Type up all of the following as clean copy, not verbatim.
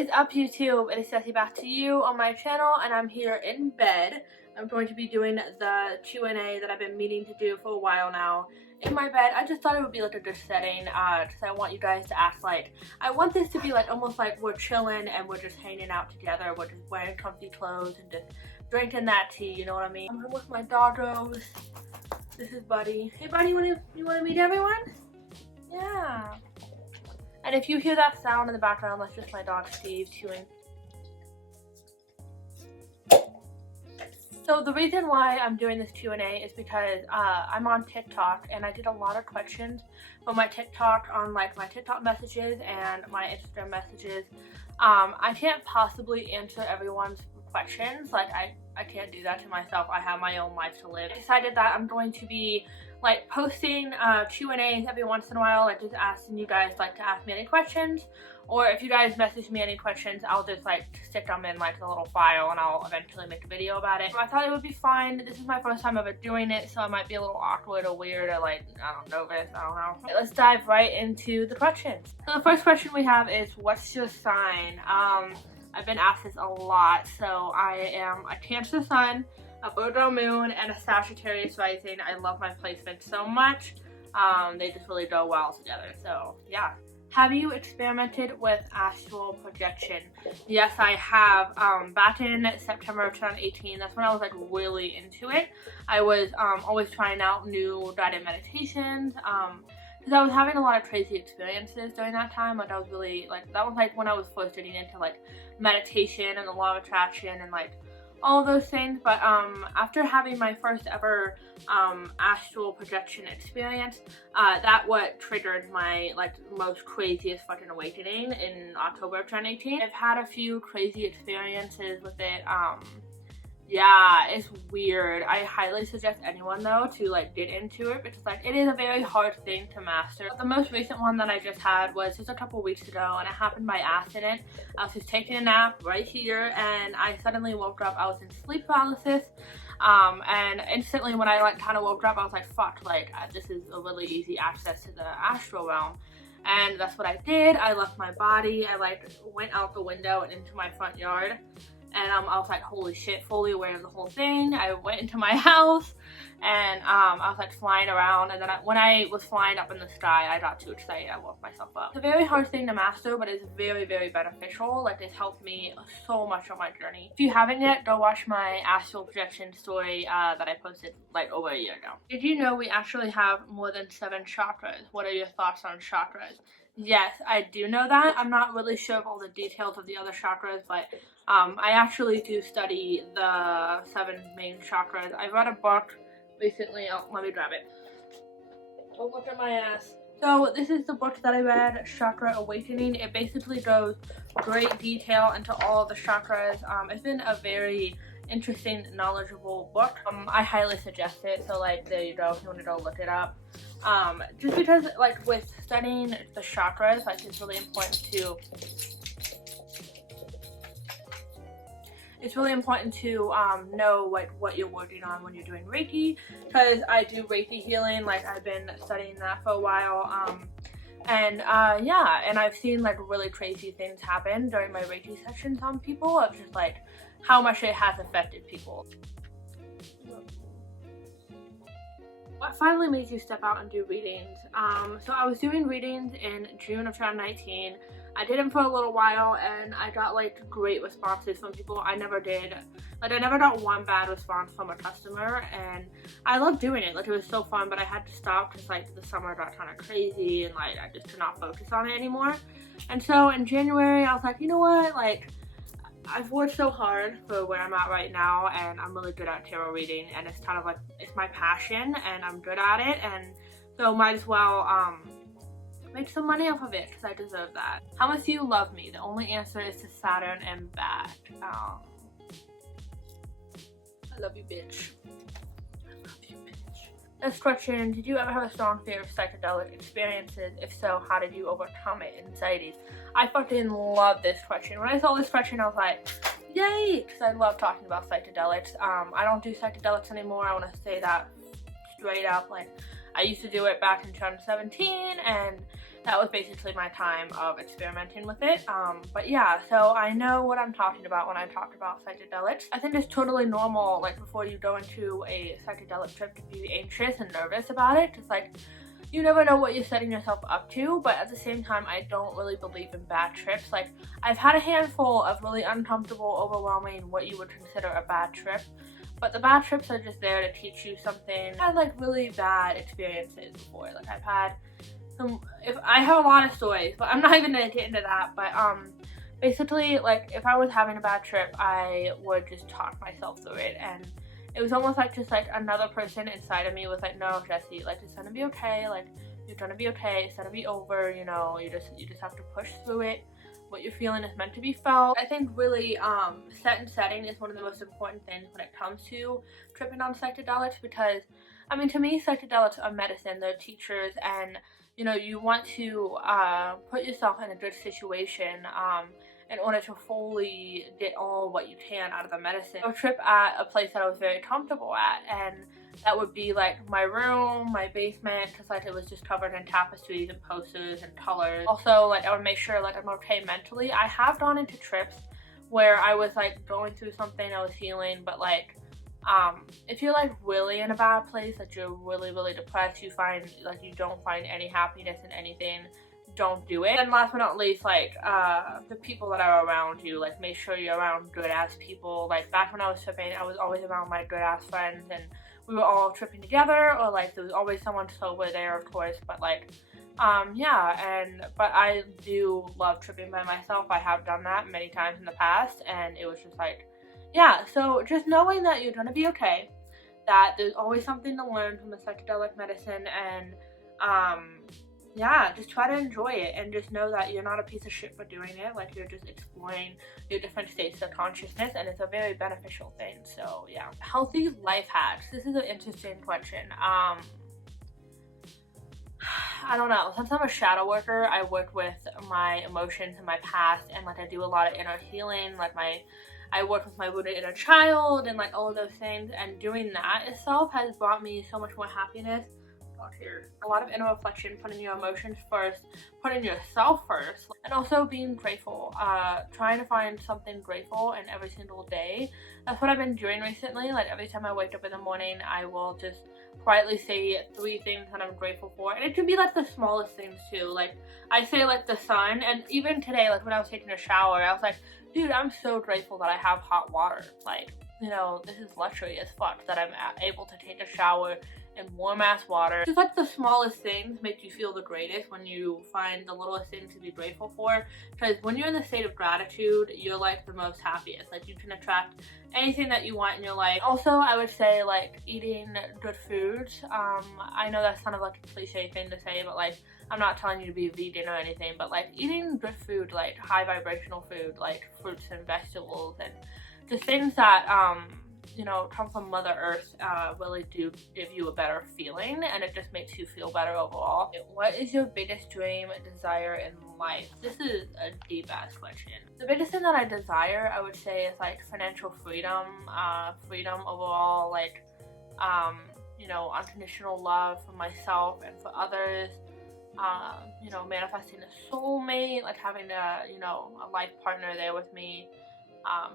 What is up, YouTube? It is Ceci back to you on my channel, and I'm here in bed. I'm going to be doing the Q&A that I've been meaning to do for a while now. In my bed, I just thought it would be like a good setting, because I want you guys to ask, like, I want this to be like almost like we're chilling and we're just hanging out together. We're just wearing comfy clothes and just drinking that tea, you know what I mean? I'm with my doggos. This is Buddy. Hey Buddy, you want to meet everyone? Yeah. And if you hear that sound in the background, that's just my dog Steve chewing. So the reason why I'm doing this Q&A is because I'm on TikTok and I did a lot of questions for my TikTok on like my TikTok messages and my Instagram messages. I can't possibly answer everyone's questions. Like I can't do that to myself. I have my own life to live. I decided that I'm going to be like posting Q&As every once in a while, like just asking you guys like to ask me any questions, or if you guys message me any questions, I'll just like stick them in like a little file and I'll eventually make a video about it. I thought it would be fun. This is my first time ever doing it, so it might be a little awkward or weird or like, I don't know this, I don't know. Okay, let's dive right into the questions. So the first question we have is, what's your sign? I've been asked this a lot. So I am a Cancer sun, a Virgo moon, and a Sagittarius rising. I love my placements so much. They just really go well together. So yeah. Have you experimented with astral projection? Yes, I have. Back in September of 2018, that's when I was like really into it. I was always trying out new guided meditations. Because I was having a lot of crazy experiences during that time. Like I was really like, that was like when I was first getting into like meditation and the law of attraction and like all of those things. But after having my first ever astral projection experience, that what triggered my like most craziest fucking awakening in October of 2018. I've had a few crazy experiences with it. Yeah, it's weird. I highly suggest anyone though to like get into it, because like it is a very hard thing to master. The most recent one that I just had was just a couple weeks ago, and it happened by accident. I was just taking a nap right here and I suddenly woke up. I was in sleep paralysis, and instantly when I like kind of woke up, I was like, fuck, like this is a really easy access to the astral realm. And that's what I did. I left my body. I like went out the window and into my front yard. And I was like, holy shit, fully aware of the whole thing. I went into my house and I was like flying around, and then when I was flying up in the sky, I got too excited. I woke myself up. It's a very hard thing to master, but it's very, very beneficial. Like it's helped me so much on my journey. If you haven't yet, go watch my astral projection story that I posted like over a year ago. Did you know we actually have more than 7 chakras? What are your thoughts on chakras? Yes, I do know that. I'm not really sure of all the details of the other chakras, but I actually do study the 7 main chakras. I read a book recently. Oh, let me grab it. Don't look at my ass. So this is the book that I read, Chakra Awakening. It basically goes great detail into all of the chakras. It's been a very interesting, knowledgeable book. I highly suggest it. So like, there you go, if you want to go look it up. Just because like with studying the chakras, like it's really important to know like what you're working on when you're doing Reiki, because I do Reiki healing. Like I've been studying that for a while, yeah, and I've seen like really crazy things happen during my Reiki sessions on people, of just like how much it has affected people. What finally made you step out and do readings? So I was doing readings in June of 2019. I did them for a little while and I got like great responses from people. I never got one bad response from a customer, and I loved doing it. Like it was so fun, but I had to stop because like the summer got kind of crazy and like I just could not focus on it anymore. And so in January I was like, you know what, like I've worked so hard for where I'm at right now, and I'm really good at tarot reading, and it's kind of like, it's my passion and I'm good at it, and so might as well make some money off of it because I deserve that. How much do you love me? The only answer is to Saturn and back. I love you, bitch. I love you, bitch. Next question, did you ever have a strong fear of psychedelic experiences? If so, how did you overcome it? Anxieties. I fucking love this question. When I saw this question, I was like, yay, because I love talking about psychedelics. I don't do psychedelics anymore. I want to say that straight up. Like, I used to do it back in 2017, and that was basically my time of experimenting with it. But yeah, so I know what I'm talking about when I talk about psychedelics. I think it's totally normal, like before you go into a psychedelic trip, to be anxious and nervous about it. Just like, you never know what you're setting yourself up to, but at the same time, I don't really believe in bad trips. Like, I've had a handful of really uncomfortable, overwhelming, what you would consider a bad trip, but the bad trips are just there to teach you something. I had like really bad experiences before. Like, I've had if I have a lot of stories, but I'm not even gonna get into that. But basically, like, if I was having a bad trip, I would just talk myself through it, and it was almost like just like another person inside of me was like, no, Jessie, like, it's gonna be okay, like, you're gonna be okay, it's gonna be over, you know, you just have to push through it. What you're feeling is meant to be felt. I think really set and setting is one of the most important things when it comes to tripping on psychedelics, because I mean, to me, psychedelics are medicine, they're teachers, and you know, you want to put yourself in a good situation in order to fully get all what you can out of the medicine. A trip at a place that I was very comfortable at, and that would be like my room, my basement, because like it was just covered in tapestries and posters and colors. Also, like, I would make sure like I'm okay mentally. I have gone into trips where I was like going through something, I was healing, but like if you're like really in a bad place, that you're really depressed, you find like you don't find any happiness in anything, don't do it. And last but not least, like the people that are around you, like make sure you're around good ass people. Like back when I was tripping, I was always around my good ass friends, and we were all tripping together, or like there was always someone sober there, of course, but like yeah. But I do love tripping by myself. I have done that many times in the past, and it was just like, yeah, so just knowing that you're gonna be okay, that there's always something to learn from the psychedelic medicine, and yeah, just try to enjoy it, and just know that you're not a piece of shit for doing it. Like, you're just exploring your different states of consciousness, and it's a very beneficial thing. So yeah. Healthy life hacks. This is an interesting question. I don't know. Since I'm a shadow worker, I work with my emotions in my past, and like I do a lot of inner healing, like I work with my wounded inner child and like all of those things, and doing that itself has brought me so much more happiness. A lot of inner reflection, putting your emotions first, putting yourself first, and also being grateful. Trying to find something grateful in every single day. That's what I've been doing recently. Like every time I wake up in the morning, I will just quietly say 3 things that I'm grateful for, and it can be like the smallest things too. Like I say like the sun, and even today, like when I was taking a shower, I was like, dude, I'm so grateful that I have hot water. Like, you know, this is luxury as fuck that I'm able to take a shower in warm ass water. Just like the smallest things make you feel the greatest when you find the littlest things to be grateful for, because when you're in the state of gratitude, you're like the most happiest. Like, you can attract anything that you want in your life. Also, I would say like eating good foods. I know that's kind of like a cliche thing to say, but like, I'm not telling you to be vegan or anything, but like eating good food, like high vibrational food, like fruits and vegetables, and just things that you know, come from Mother Earth, really do give you a better feeling, and it just makes you feel better overall. What is your biggest dream, desire in life? This is a deep ass question. The biggest thing that I desire, I would say, is like financial freedom, freedom overall, like you know, unconditional love for myself and for others. You know, manifesting a soulmate, like having a, you know, a life partner there with me,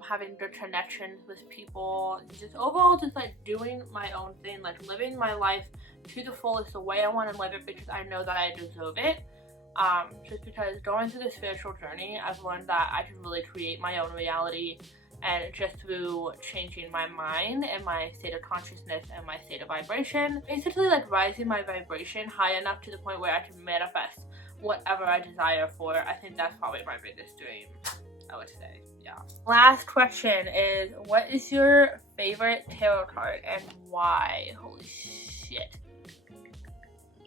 having good connections with people, just overall just like doing my own thing, like living my life to the fullest the way I want to live it, because I know that I deserve it. Just because going through this spiritual journey, I've learned that I can really create my own reality, and just through changing my mind and my state of consciousness and my state of vibration, basically like rising my vibration high enough to the point where I can manifest whatever I desire for. I think that's probably my biggest dream, I would say. Yeah. Last question is, what is your favorite tarot card and why? Holy shit.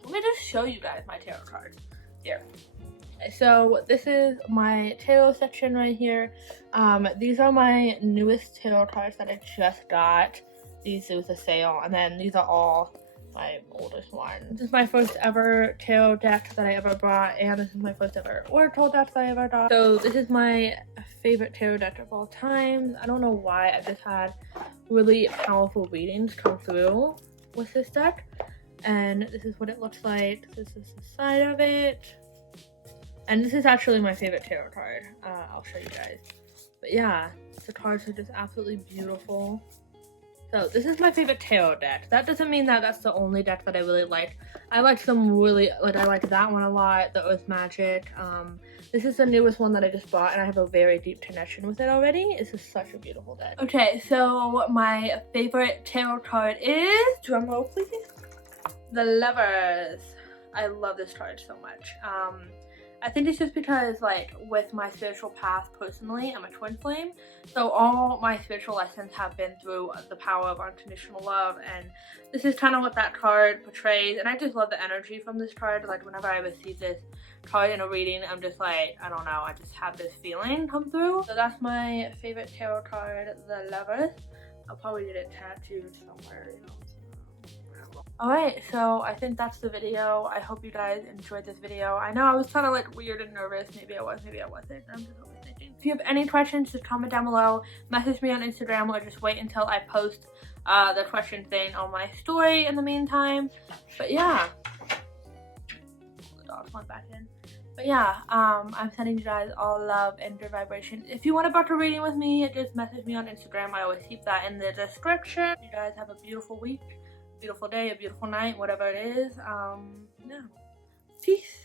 Let me just show you guys my tarot cards. Here. So this is my tarot section right here. These are my newest tarot cards that I just got. These was a sale, and then these are all my oldest ones. This is my first ever tarot deck that I ever bought, and this is my first ever oracle deck that I ever got. So this is my favorite tarot deck of all time. I don't know why, I've just had really powerful readings come through with this deck. And this is what it looks like. This is the side of it. And this is actually my favorite tarot card. I'll show you guys. But yeah, the cards are just absolutely beautiful. So this is my favorite tarot deck. That doesn't mean that that's the only deck that I really like. I like some really, like I like that one a lot, the Earth Magic. This is the newest one that I just bought and I have a very deep connection with it already. This is such a beautiful deck. Okay, so my favorite tarot card is, drumroll please, the Lovers. I love this card so much. I think it's just because, like, with my spiritual path personally, I'm a twin flame, so all my spiritual lessons have been through the power of unconditional love, and this is kind of what that card portrays, and I just love the energy from this card. Like, whenever I receive this card in a reading, I'm just like, I don't know, I just have this feeling come through. So that's my favorite tarot card, the Lovers. I'll probably get it tattooed somewhere, you know. Alright, so I think that's the video. I hope you guys enjoyed this video. I know I was kind of like weird and nervous. Maybe I was, maybe I wasn't. I'm just overthinking. If you have any questions, just comment down below. Message me on Instagram or just wait until I post the question thing on my story in the meantime. But yeah. The dogs went back in. But yeah, I'm sending you guys all love and good vibration. If you want to book a reading with me, just message me on Instagram. I always keep that in the description. You guys have a beautiful week. Beautiful day, a beautiful night, whatever it is. Yeah. Peace.